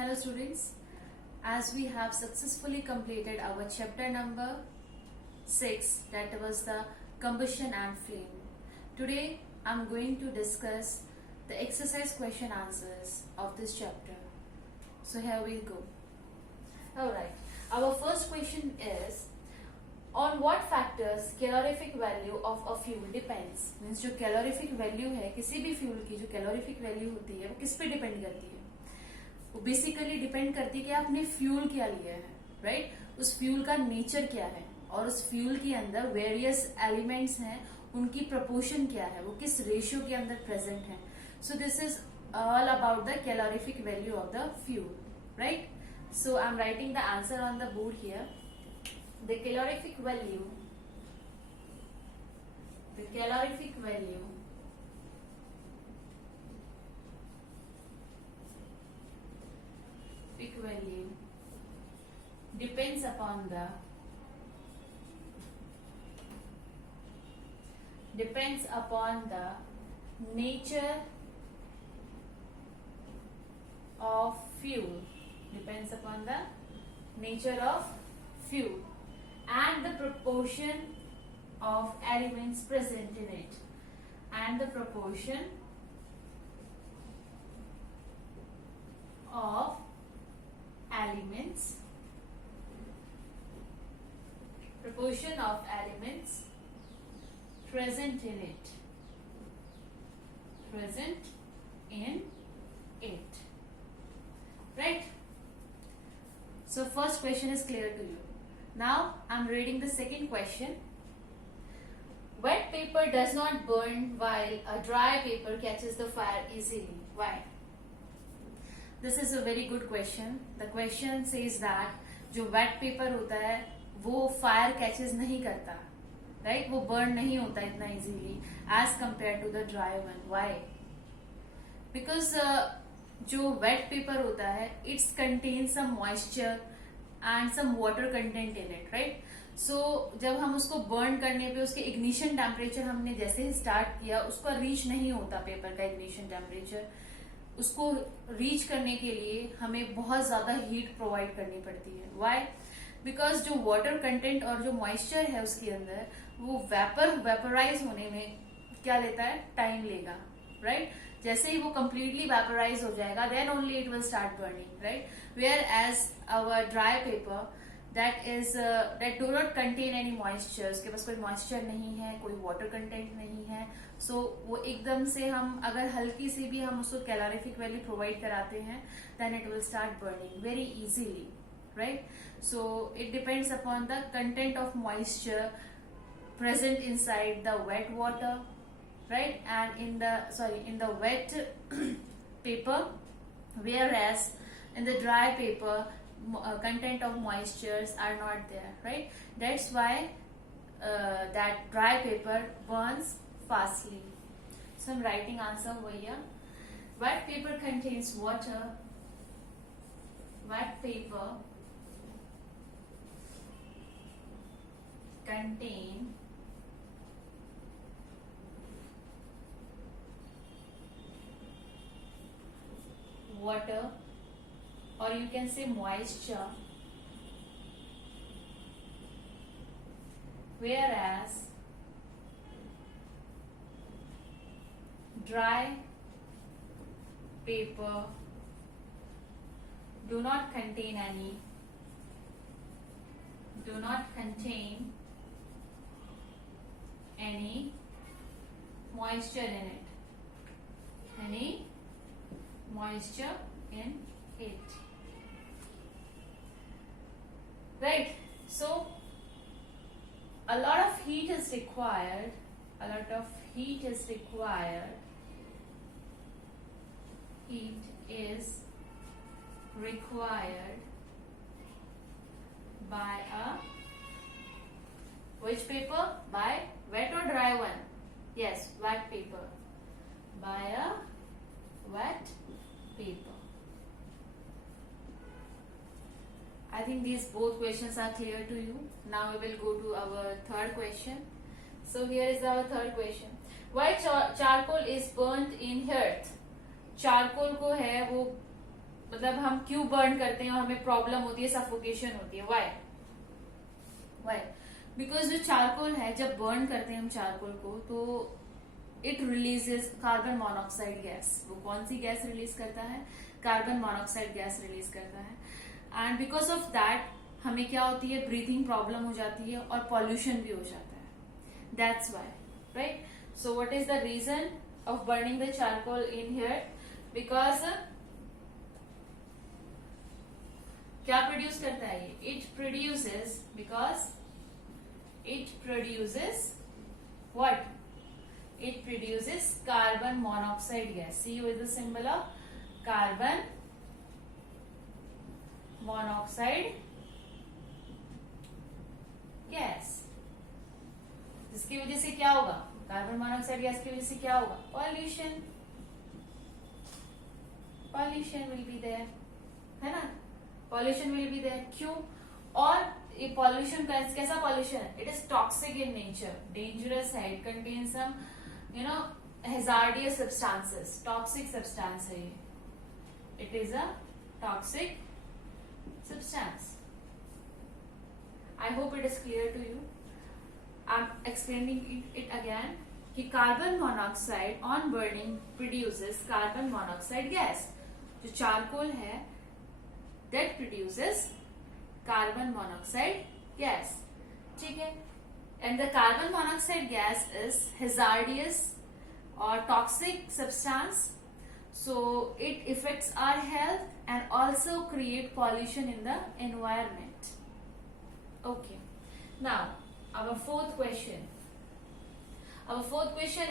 Hello students, as we have successfully completed our chapter number 6, that was the combustion and flame. Today I am going to discuss the exercise question answers of this chapter. So here we go. Alright, our first question is, on what factors calorific value of a fuel depends? Means जो calorific value है किसी भी fuel की, जो calorific value होती है वो किस पे depend करती है? वो बेसिकली डिपेंड करती है कि आपने फ्यूल क्या लिया है, राइट? उस फ्यूल का नेचर क्या है और उस फ्यूल के अंदर वेरियस एलिमेंट्स हैं, उनकी प्रपोर्शन क्या है, वो किस रेशियो के अंदर प्रेजेंट है. So this is all about the calorific value of the fuel, right? So I am writing the answer on the board here. The calorific value depends upon the nature of fuel, and the proportion of elements present in it, proportion of elements present in it, right? So first question is clear to you. Now I'm reading the second question. Wet paper does not burn while a dry paper catches the fire easily. Why? This is a very good question. The question says that जो wet paper होता है वो fire catches नहीं करता, राइट? वो बर्न नहीं होता इतना easily as compare to the dry one. Why? Because जो वेट पेपर होता है it's contain some moisture and some water content in it, right? So जब हम उसको बर्न करने पे उसके इग्निशन टेम्परेचर हमने जैसे ही स्टार्ट किया उसका रीच नहीं होता पेपर का इग्निशन टेम्परेचर. उसको रीच करने के लिए हमें बहुत ज्यादा हीट प्रोवाइड करनी पड़ती है. व्हाई? बिकॉज जो वाटर कंटेंट और जो मॉइस्चर है उसके अंदर वो वेपराइज होने में क्या लेता है? टाइम लेगा, राइट? जैसे ही वो कंप्लीटली वेपराइज हो जाएगा then only it will start burning, right? Whereas our dry paper that do not contain any moisture, उसके पास कोई मॉइस्चर नहीं है, कोई वाटर कंटेंट नहीं है. सो वो एकदम से हम अगर हल्की सी भी हम उसको कैलोरीफिक वैल्यू प्रोवाइड कराते हैं then it will start burning very easily, right? So it depends upon the content of moisture present inside the wet water, right? And in the wet paper, whereas in the dry paper content of moistures are not there, right? That's why that dry paper burns fastly. So I'm writing answer over here. Wet paper contains water. Wet paper contain water, or you can say moisture, whereas dry paper do not contain any moisture in it, right? So a lot of heat is required by a which paper? By wet or dry one? Yes, wet paper. By a wet paper. I think these both questions are clear to you. Now we will go to our third question. So here is our third question. Why charcoal is burnt in hearth? Charcoal को है वो मतलब हम क्यों बर्न करते हैं और हमें प्रॉब्लम होती है, सफोकेशन होती है, वाई बिकॉज जो चारकोल है, जब बर्न करते हैं हम चारकोल को, तो it releases carbon monoxide gas. वो कौन सी गैस रिलीज करता है? कार्बन मोनोऑक्साइड गैस रिलीज करता है। एंड बिकॉज ऑफ दैट हमें क्या होती है, ब्रीथिंग प्रॉब्लम हो जाती है और पॉल्यूशन भी हो जाता है। That's why, right? So what is the reason of burning the charcoal in here? Because क्या प्रोड्यूस करता है ये? It produces, because it produces what? It produces carbon monoxide gas. See with the symbol of carbon monoxide gas. जिसकी वजह से क्या होगा? Carbon monoxide gas की वजह से क्या होगा? पॉल्यूशन विल बी देयर, है ना? Pollution will be there. क्यों? और ये पॉल्यूशन कैसा पॉल्यूशन है? It is toxic in nature, dangerous है, it contain some hazardous substances, toxic substance है ये, it is a toxic substance. I hope it is clear to you. I am explaining it again कि carbon monoxide on burning produces carbon monoxide gas. जो charcoal है that produces carbon monoxide gas, ठीक है? And the carbon monoxide gas is hazardous और toxic substance, so it affects our health and also create pollution in the environment. Okay, now our fourth question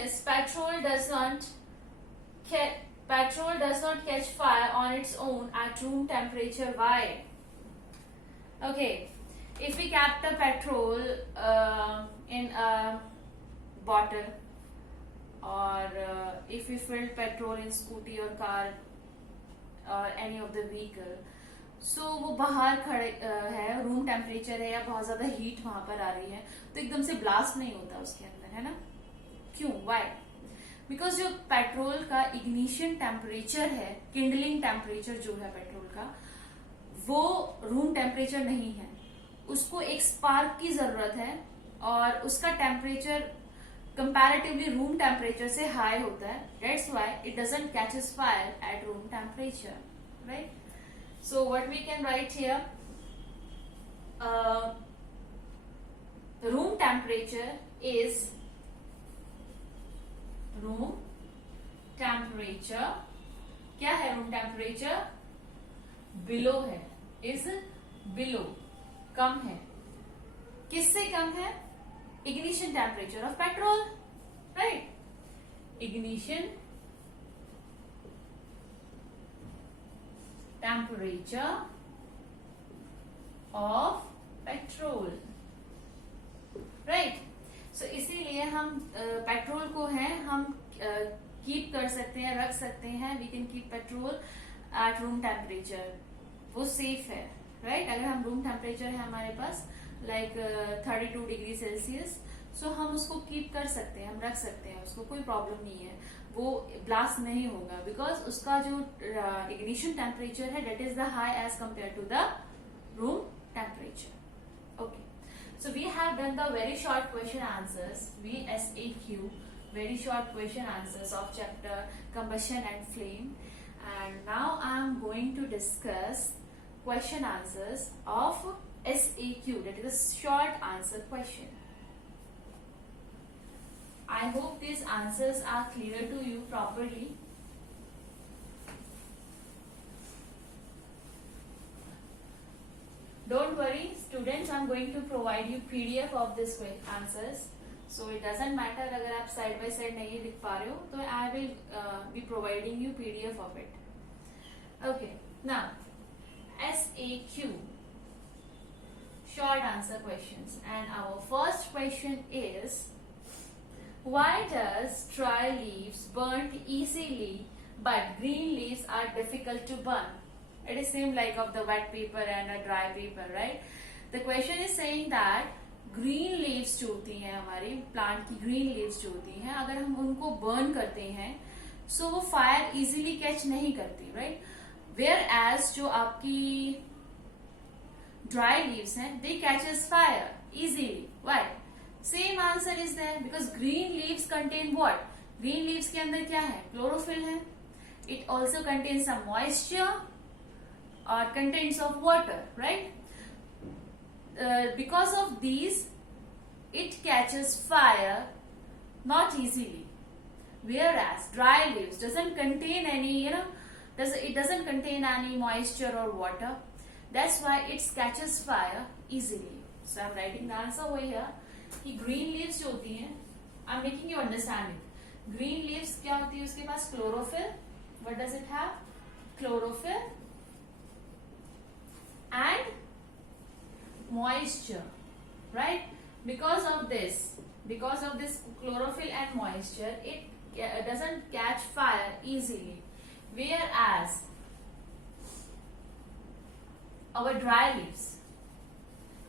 is petrol does not catch fire on its own at room temperature. Why? Okay, if we kept the petrol in a bottle, or if we filled petrol in scooty or car or any of the vehicle, so वो बाहर खड़े है, room temperature है या बहुत ज्यादा हीट वहां पर आ रही है, तो एकदम से ब्लास्ट नहीं होता उसके अंदर, है ना? क्यों? वाई? बिकॉज जो पेट्रोल का इग्निशन टेम्परेचर है, किंडलिंग टेम्परेचर जो है पेट्रोल का, वो रूम टेम्परेचर नहीं है। उसको एक स्पार्क की जरूरत है और उसका टेम्परेचर कंपैरेटिवली रूम टेम्परेचर से हाई होता है। That's why it doesn't catches fire at room temperature, right? So what we can write here, room temperature is room temperature. क्या है रूम टेम्परेचर? बिलो है, इज बिलो, कम है। किससे कम है? Ignition temperature of petrol, right? Ignition temperature of petrol, right? So इसीलिए हम पेट्रोल को है हम कीप कर सकते हैं, रख सकते हैं। We can keep petrol at room temperature, वो सेफ है, राइट? अगर हम रूम टेम्परेचर है हमारे पास लाइक 32 डिग्री सेल्सियस, सो हम उसको कीप कर सकते हैं, हम रख सकते हैं उसको, कोई प्रॉब्लम नहीं है, वो ब्लास्ट नहीं होगा बिकॉज उसका जो इग्निशन टेम्परेचर है that is the high as compare to the room temperature. Okay, so we have done the very short question answers, VSAQ, very short question answers of chapter combustion and flame, and now I am going to discuss question answers of SAQ, that is a short answer question. I hope these answers are clear to you properly. Don't worry students, I am going to provide you PDF of this answers, so it doesn't matter अगर आप side by side नहीं लिख पा रहे हो, तो I will be providing you PDF of it. Okay, now SAQ, short answer questions, and our first question is, why does dry leaves burnt easily but green leaves are difficult to burn? It is same like of the wet paper and a dry paper, right? The question is saying that green leaves जो होती हैं हमारी प्लांट की, green leaves जो होती हैं, अगर हम उनको burn करते हैं so वो fire easily catch नहीं करती, right? वेयर एज जो आपकी ड्राई लीव्स हैं they catches fire easily. Why? Same answer is there because green leaves contain what? Green leaves के अंदर क्या है? क्लोरोफिल है. It also contain some moisture or contents of water, right? Because of these, it catches fire not easily. Whereas dry leaves doesn't contain any, it doesn't contain any moisture or water. That's why it catches fire easily. So I'm writing the answer over here. कि green leaves जो होती हैं, I'm making you understand it. Green leaves क्या होती है? उसके पास chlorophyll. What does it have? Chlorophyll. And moisture, right? Because of this chlorophyll and moisture, it doesn't catch fire easily. Whereas our dry leaves,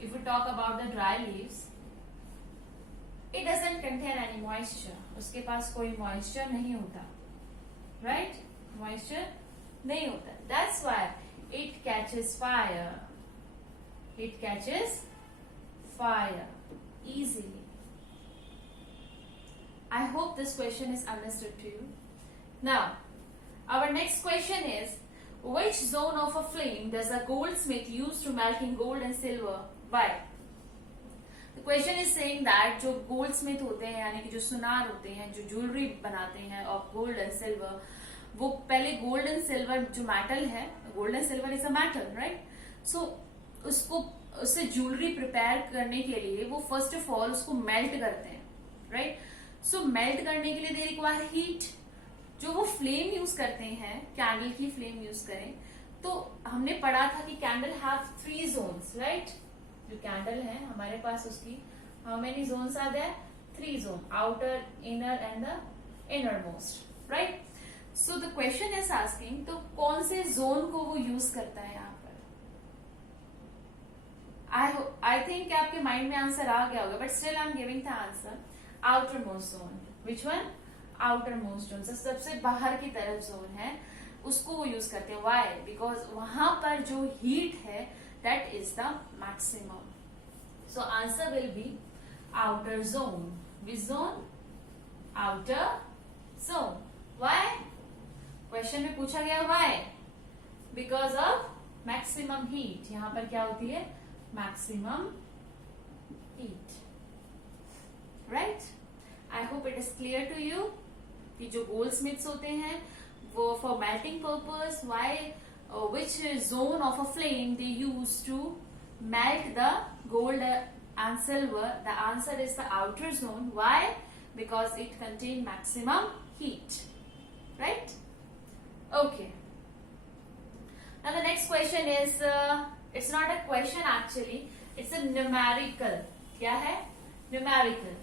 if we talk about the dry leaves, it doesn't contain any moisture. उसके पास कोई moisture नहीं होता, right? Moisture नहीं होता. That's why it catches fire. It catches fire easily. I hope this question is understood to you. Now, our next question is, which zone of a flame does a goldsmith use to melting gold and silver? Why? The question is saying that जो goldsmith होते हैं यानी कि जो सुनार होते हैं, जो ज्वेलरी बनाते हैं of gold and silver, वो पहले गोल्ड एंड सिल्वर जो मेटल है, gold and silver is a metal, right? So उससे ज्वेलरी प्रिपेयर करने के लिए वो फर्स्ट ऑफ ऑल उसको मेल्ट करते हैं, राइट? सो मेल्ट करने के लिए दे रिक्वायर हीट. जो वो फ्लेम यूज करते हैं, कैंडल की फ्लेम यूज करें, तो हमने पढ़ा था कि कैंडल हैव 3 जोन्स, राइट? जो कैंडल है हमारे पास उसकी how many zones are there? 3 zone, outer, inner and the innermost, right? So the question is asking, तो कौन से जोन को वो यूज करता है यहाँ पर? आई थिंक आपके माइंड में आंसर आ गया होगा, but still I am giving the answer. Outer most zone. Which one? Outer most zone. सबसे बाहर की तरफ जोन है, उसको वो यूज करते हैं. व्हाई? बिकॉज वहां पर जो हीट है that is the maximum. So answer will be outer zone. Which zone? Outer zone. Why? Question में पूछा गया why? Because of maximum heat. यहां पर क्या होती है? Maximum heat, right? I hope it is clear to you कि जो गोल्ड स्मिथ्स होते हैं वो for melting purpose, why, which zone of a flame they use to melt the gold and silver? The answer is the outer zone. Why? Because it contains maximum heat, right? Okay. Now the next question is, it's not a question actually, it's a numerical. क्या है? Numerical.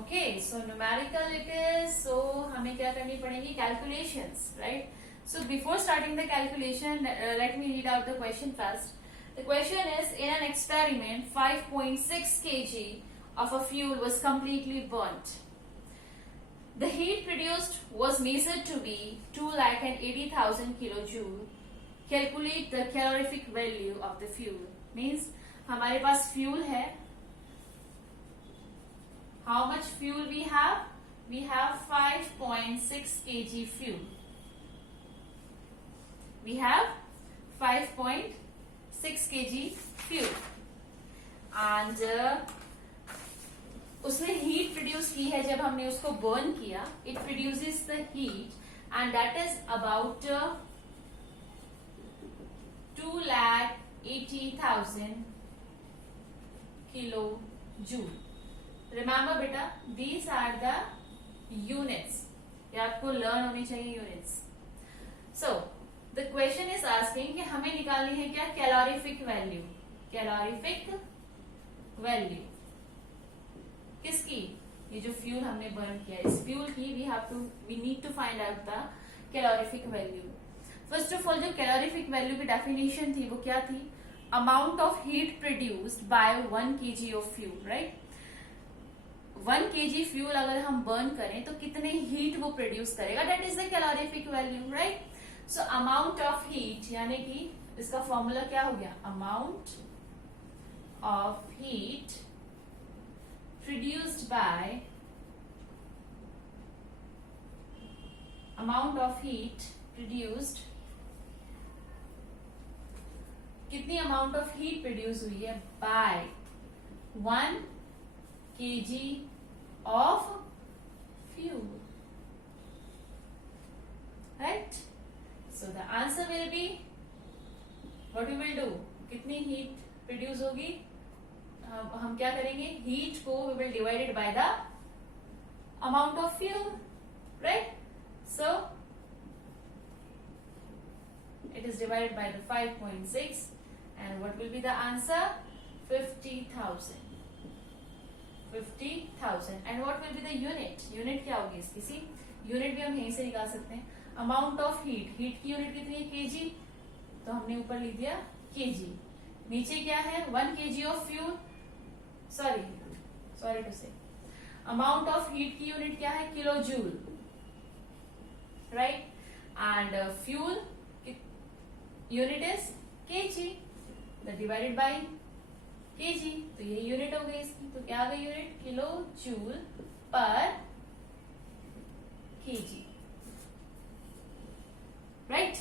Okay, so numerical it is. So हमें क्या करनी पड़ेगी? Calculations, right? So before starting the calculation, let me read out the question first. The question is, in an experiment, 5.6 kg of a fuel was completely burnt. The heat produced was measured to be 2,80,000 kilojoule. Calculate the calorific value of the fuel. Means हमारे पास fuel है. How much fuel we have? We have 5.6 kg fuel. We have 5.6 kg fuel. And उसने heat produce की है. जब हमने उसको बर्न किया, it produces the heat and that is about 2,80,000 kilo joule. Remember बेटा, दीज आर द यूनिट्स. ये आपको लर्न होनी चाहिए यूनिट्स. सो द क्वेश्चन इज आस्किंग कि हमें निकालनी है क्या? Calorific value. कैलोरीफिक वैल्यू किसकी? ये जो फ्यूल हमने बर्न किया, इस फ्यूल की we need to find out the calorific value. First of all जो कैलोरीफिक वैल्यू की डेफिनेशन थी वो क्या थी? Amount of heat produced by 1 kg of fuel, right? 1 kg fuel अगर हम बर्न करें तो कितने हीट वो प्रोड्यूस करेगा, that is the calorific value, right? So amount of heat यानी कि इसका फॉर्मूला क्या हो गया, amount of heat produced bye amount of heat produced, कितनी अमाउंट ऑफ हीट प्रोड्यूस हुई है, बाय 1 kg of fuel, right? So the answer will be, what we will do, कितनी हीट प्रोड्यूस होगी, हम क्या करेंगे, हीट को we will divide it by the amount of fuel, right? So it is divided by the 5.6 and what will be the answer, 50,000. 50,000 and what will be the unit, unit क्या होगी इसकी, सी यूनिट भी हम यहीं से निकाल सकते हैं, अमाउंट ऑफ हीट, हीट की यूनिट कितनी है, केजी, तो हमने ऊपर लिख दिया केजी, नीचे क्या है 1 kg of fuel, sorry to say, amount of heat की यूनिट क्या है, kilo joule, right, and fuel unit is KG, divided by KG, तो ये यूनिट हो गई इसकी, तो क्या आ गई unit, kilo joule per KG, right?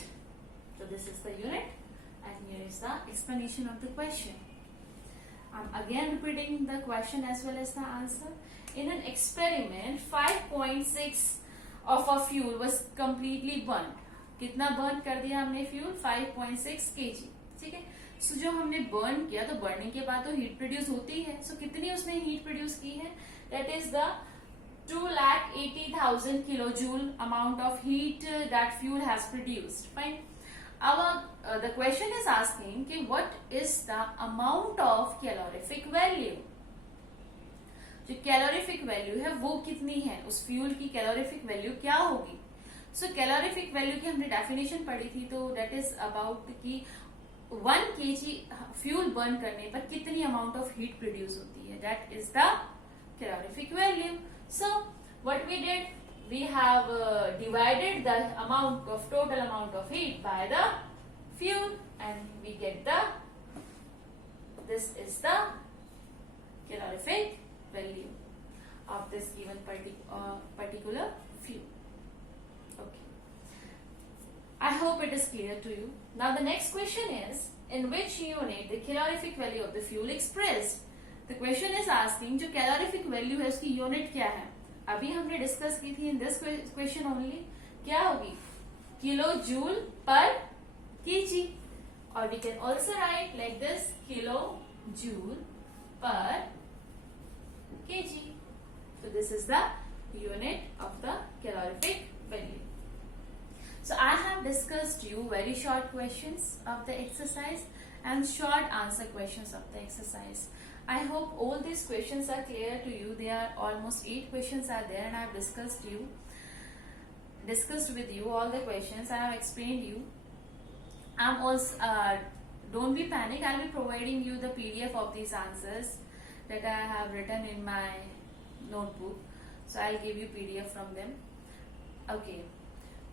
So this is the unit and here is the explanation of the question. I'm again repeating the question as well as the answer. In an experiment 5.6 of a fuel was completely burnt. कितना बर्न कर दिया हमने फ्यूल, 5.6 kg, ठीक है। सो जो हमने बर्न किया, तो बर्निंग के बाद तो हीट प्रोड्यूस होती है, सो कितनी उसने हीट प्रोड्यूस की है, that is the 2,80,000 kilojoule amount of heat that fuel has produced. Fine. The question is asking कि what is the amount of calorific value? जो कैलोरीफिक वैल्यू है वो कितनी है, उस फ्यूल की कैलोरीफिक वैल्यू क्या होगी। सो कैलोरीफिक वैल्यू की हमने डेफिनेशन पढ़ी थी, तो दैट इज अबाउट कि 1 kg फ्यूल बर्न करने पर कितनी अमाउंट ऑफ हीट प्रोड्यूस होती है, that is the calorific value. So what we did, we have divided the total amount of heat by the fuel and we get this is the calorific value of this given particular fuel. Okay, I hope it is clear to you. Now the next question is, in which unit the calorific value of the fuel expressed? The question is asking जो calorific value है उसकी यूनिट क्या है, अभी हमने डिस्कस की थी in this question only, क्या होगी, किलो जूल पर केजी, और we can also write like this, kilo joule per KG, so this is the unit of the calorific value. So I have discussed you very short questions of the exercise and short answer questions of the exercise. I hope all these questions are clear to you. There are almost 8 questions are there and I have discussed with you all the questions. I have explained you. I'm also don't be panic. I'll be providing you the PDF of these answers that I have written in my notebook. So I'll give you PDF from them. Okay.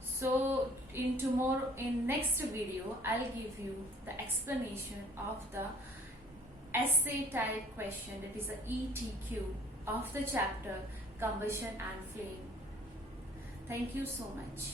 So in next video, I'll give you the explanation of the essay type question, that is the ETQ of the chapter Combustion and Flame. Thank you so much.